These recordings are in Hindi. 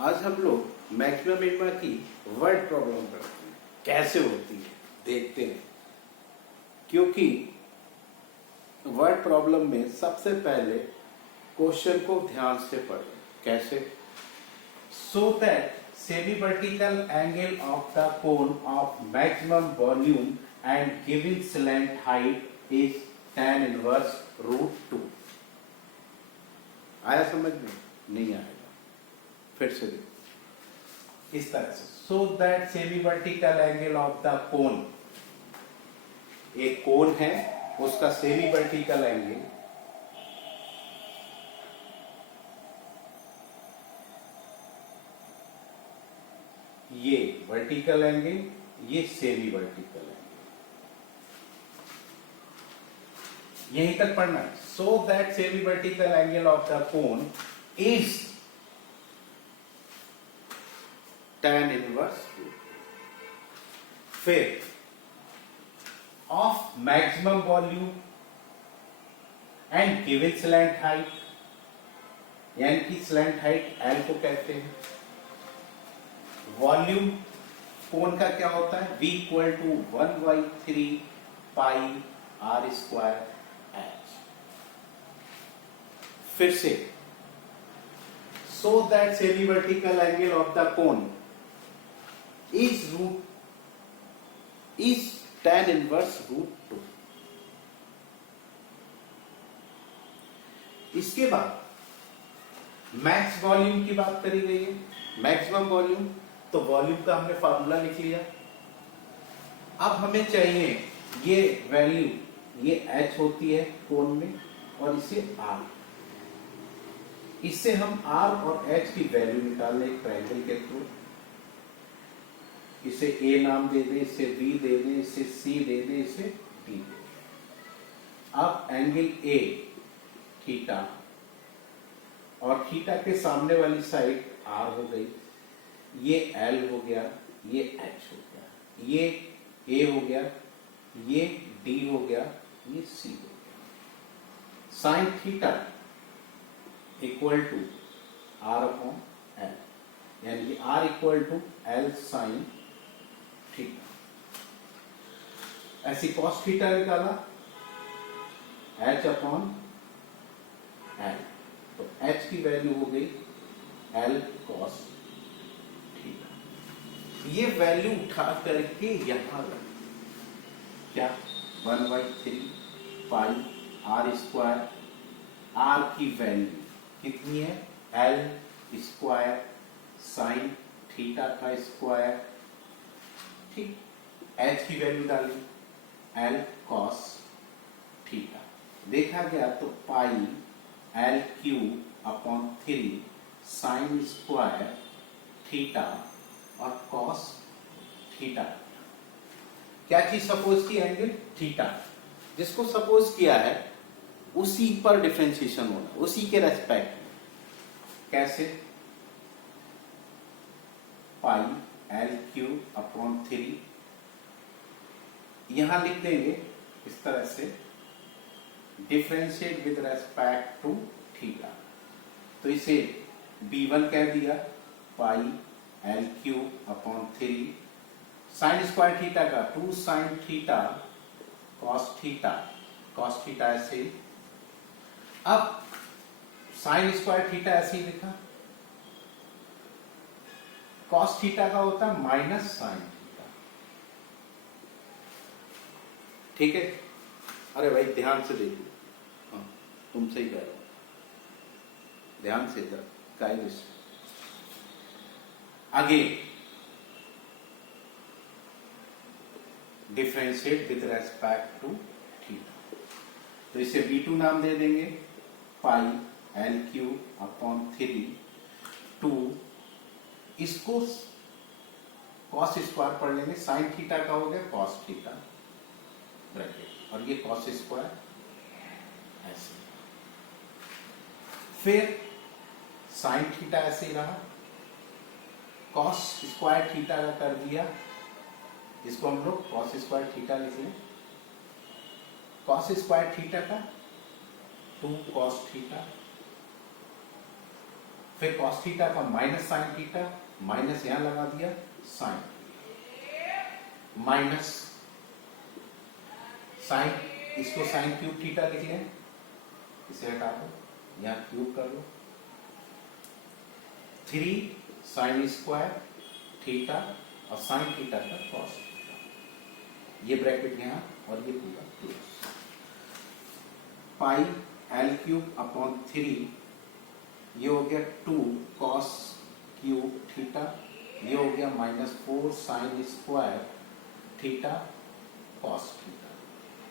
आज हम लोग मैक्सिमम मिनिमा की वर्ड प्रॉब्लम करते हैं, कैसे होती है देखते हैं। क्योंकि वर्ड प्रॉब्लम में सबसे पहले क्वेश्चन को ध्यान से पढ़ें। कैसे? सो that semi vertical angle of the cone of maximum volume and given slant height is tan inverse √2। आया समझ में? नहीं आएगा, फिर से देखो इस तरह से। So that semi vertical angle of the कोन, एक कोन है उसका सेमी वर्टिकल एंगल ये वर्टिकल एंगल, ये सेमी वर्टिकल एंगल, यहीं तक पढ़ना है। सो that semi vertical angle of the cone is tan inverse √2। फिर of maximum volume and given slant height, यानी कि स्लैंट हाइट L को कहते हैं। वॉल्यूम कोन का क्या होता है? V equal to 1/3 pi r square h। फिर से so that semi vertical angle of the cone is tan inverse √2। इसके बाद मैक्स वॉल्यूम की बात करी गई है। मैक्सिमम वॉल्यूम, तो वॉल्यूम का हमने फार्मूला लिख लिया। अब हमें चाहिए ये वैल्यू, ये h होती है कोन में और इसे r। इससे हम r और h की वैल्यू निकाल लें ट्रायंगल के थ्रू। इसे a नाम दे दें, इसे b दे दें, इसे c दे दें, इसे d दे दें। अब एंगल a थीटा और थीटा के सामने वाली साइड r हो गई, ये l हो गया, ये h हो गया, ये a हो गया, ये d हो गया, ये c हो गया। Sine theta equal to r upon l, यानी कि r इक्वल टू l साइन थीटा। ऐसी कॉस थीटा निकाला h अपॉन l, तो h की वैल्यू हो गई l कॉस थीटा। ये वैल्यू उठा करके यहां रख, क्या 1/3 पाई r स्क्वायर, r की वैल्यू कितनी है? l स्क्वायर साइन थीटा का स्क्वायर, ठीक। h की वैल्यू डाली l कॉस थीटा, देखा गया तो pi l cube upon 3 sine square theta और कॉस थीटा। क्या चीज सपोज की? Angle theta. जिसको सपोज किया है उसी पर डिफरेंशिएशन होना, उसी के रेस्पेक्ट में। कैसे? पाई l क्यूब अपॉन 3, यहां लिख देंगे इस तरह से, differentiate with respect to theta. तो इसे b1 कह दिया, pi l cube upon 3 sine square theta का 2 sine theta cos theta, cos theta ऐसे। अब साइन स्क्वायर थीटा ऐसे ही लिखा, कॉस थीटा का होता है माइनस साइन थीटा, ठीक है। अरे भाई ध्यान से देखो, हाँ तुमसे ही कह रहा हूं, ध्यान से इधर कायदे से। आगे differentiate with respect to theta, तो इसे b2 नाम दे देंगे, पाई l क्यूब अपॉन 3 2, इसको कॉस स्क्वायर पढ़ लेंगे, साइन थीटा का हो गया कॉस थीटा ब्रैकेट, और ये कॉस स्क्वायर ऐसे। फिर साइन थीटा ऐसे ही रहा, कॉस स्क्वायर थीटा का कर दिया, इसको हम लोग कॉस स्क्वायर थीटा लिख लें। कॉस स्क्वायर थीटा का 2 कॉस थीटा, फिर कॉस थीटा का माइनस साइन थीटा, माइनस यहां लगा दिया साइन, माइनस साइन, इसको साइन क्यूब थीटा लिख लें, इसे हटा दो, यहां क्यूब कर लो, 3 साइन स्क्वायर थीटा और साइन थीटा का कॉस थीटा, ये ब्रैकेट यहां और ये पूरा क्लोज, पाई एल क्यूब अपॉन 3, ये हो गया 2 कॉस क्यूब थीटा, ये हो गया -4 sign square theta cos theta,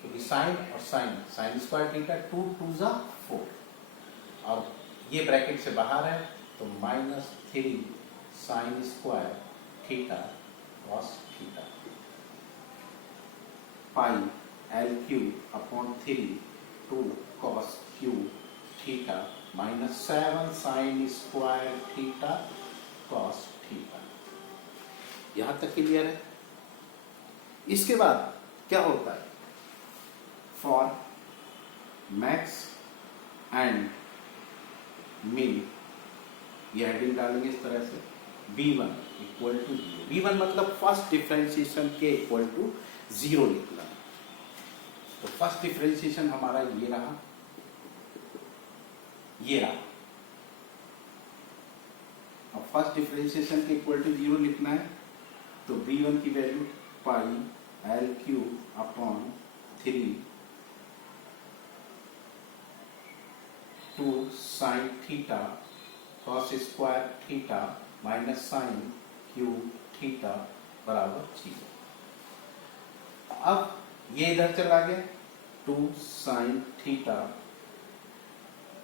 क्योंकि साइन और साइन, साइन स्क्वायर थीटा 2 2 जा 4, और ये ब्रैकेट से बाहर है तो -3 sine square theta cos theta, पाई L cube upon 3 2 cos cube theta -7 sign square theta cos theta. यहां तक क्लियर है? इसके बाद क्या होता है, फॉर मैक्स एंड मिन, ये हेडिंग डालेंगे इस तरह से, b1 इक्वल टू 0, b1 मतलब फर्स्ट डिफरेंशिएशन के इक्वल टू 0 लिखना है। तो फर्स्ट डिफरेंशिएशन हमारा ये रहा, ये रहा, अब फर्स्ट डिफरेंशिएशन के इक्वल टू 0 लिखना है, तो b1 की value pi L cube upon 3 2 sine theta cos square theta minus sine cube theta बराबर 0। अब ये इधर चला गया, 2 sine theta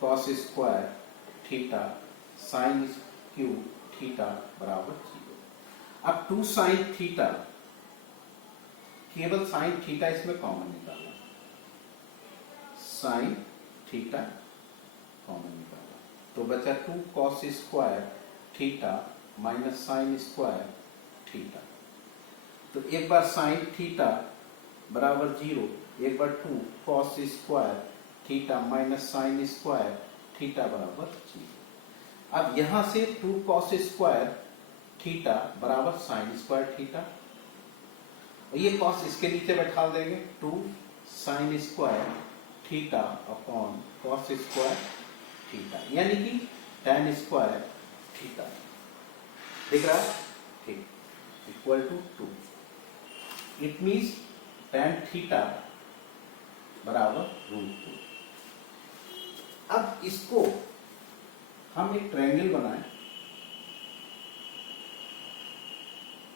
cos square theta sine cube theta बराबर 0। अब 2 साइन थीटा, केवल साइन थीटा इसमें कॉमन निकालना, साइन थीटा कॉमन निकाला, तो बचा 2 cos square theta minus sine square theta. तो एक बार साइन थीटा बराबर 0, एक बार 2 cos square theta minus sine square theta बराबर 0। अब यहां से 2 कॉस स्क्वायर थीटा बराबर साइन स्क्वायर थीटा, और ये कॉस इसके नीचे बैठा देंगे, 2 sine square theta upon cos square theta, यानी कि tan स्क्वायर थीटा, दिख रहा है? ठीक, equal to 2, it means tan theta बराबर √2। अब इसको हम एक ट्रायंगल बनाएं,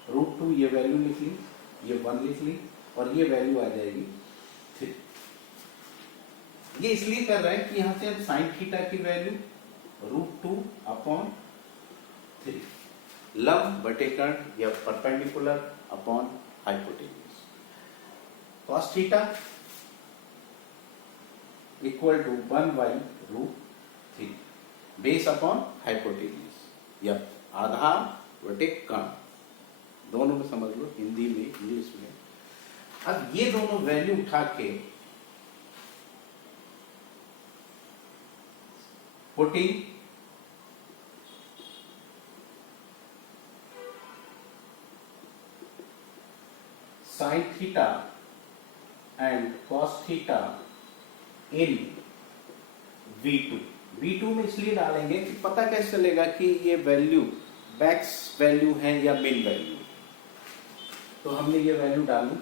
√2 ये वैल्यू लिख ली, ये 1 लिख ली, और ये वैल्यू आ जाएगी 3। ये इसलिए कर रहे हैं कि यहां से हम साइन थीटा की वैल्यू √2 अपॉन 3, लंब बटे कर्ण या perpendicular upon hypotenuse, cos theta equal to 1/√3, base upon hypotenuse या आधार बटे कर्ण, दोनों में समझ लो, हिंदी में इंग्लिश में। अब ये दोनों वैल्यू उठा के putting sine theta and cos theta in V2 में इसलिए डालेंगे कि पता कैसे चलेगा कि ये वैल्यू बैक्स वैल्यू है या मिन वैल्यू। तो हमने ये वैल्यू डाली,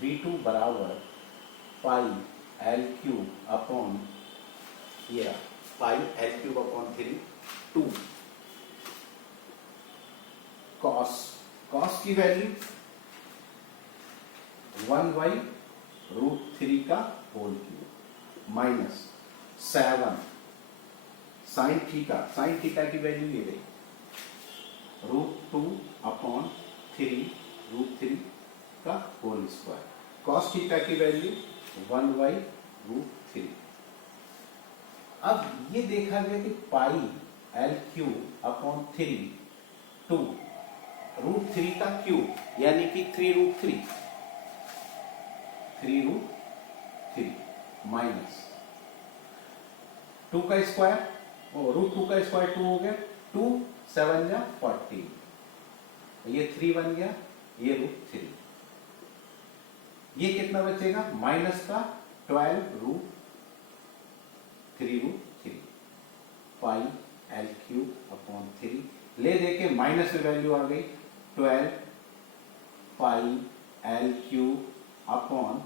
V2 बराबर पाई एल क्यूब अपॉन, ये pi L cube upon 3, 2 cos की वैल्यू 1/√3 का whole cube minus 7 sine theta की वैल्यू ये रही, √2 अपॉन 3√3 का होल स्क्वायर, कॉस थीटा की वैल्यू 1/√3। अब ये देखा गया कि पाई एल क्यूब अपॉन 3 2 √3 का क्यूब, यानी कि 3√3 माइनस 2 का स्क्वायर, और √2 का स्क्वायर 2 हो गया, 2 7 या 14, ये 3 बन गया, ये √3। ये कितना बचेगा माइनस का 12√3 पाई L³/3 ले देके माइनस में वैल्यू आ गई 12 पाई L³/3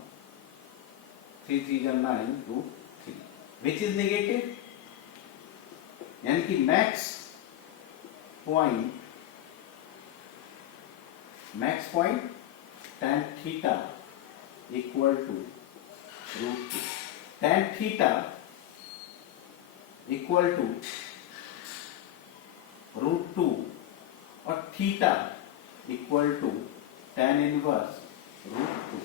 3 9√3 विच इज नेगेटिव, यानी कि max point tan theta equal to √2, tan theta equal to √2 और theta equal to tan inverse √2,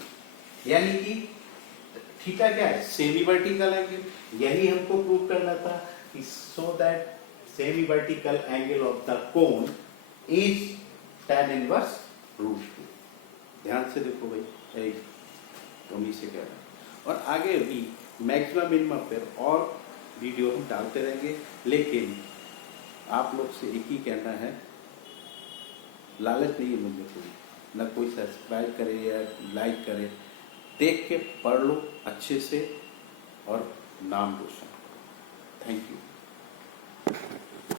यानी कि थीटा क्या है सेमी वर्टिकल एंगल, यही हमको प्रूव करना था कि सो that semi vertical angle of the cone is tan inverse √2। ध्यान से देखो भाई, कमी से क्या है। और आगे भी मैक्सिमम मिनिमम पर और वीडियो हम डालते रहेंगे, लेकिन आप लोग से एक ही कहना है, लालच नहीं है मुझे कोई, ना कोई सब्सक्राइब करे या लाइक करे, देख के पढ़ लो अच्छे से और नाम रोशन करो। Thank you.